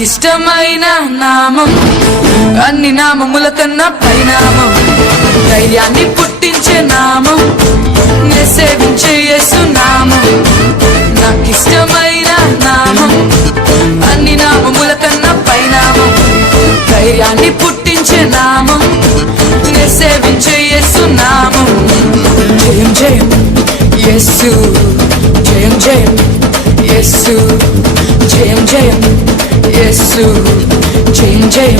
నాకిష్టమైన నామం, అన్ని నామముల కన్నా పైనామం, ధైర్యాన్ని పుట్టించే నామం, నే సేవించే యేసు నామం. నాకిష్టమైన నామం, అన్ని నామముల కన్నా పైనామం, ధైర్యాన్ని పుట్టించే నామం, నే సేవించే యేసు నామం. జయం జయం యేసు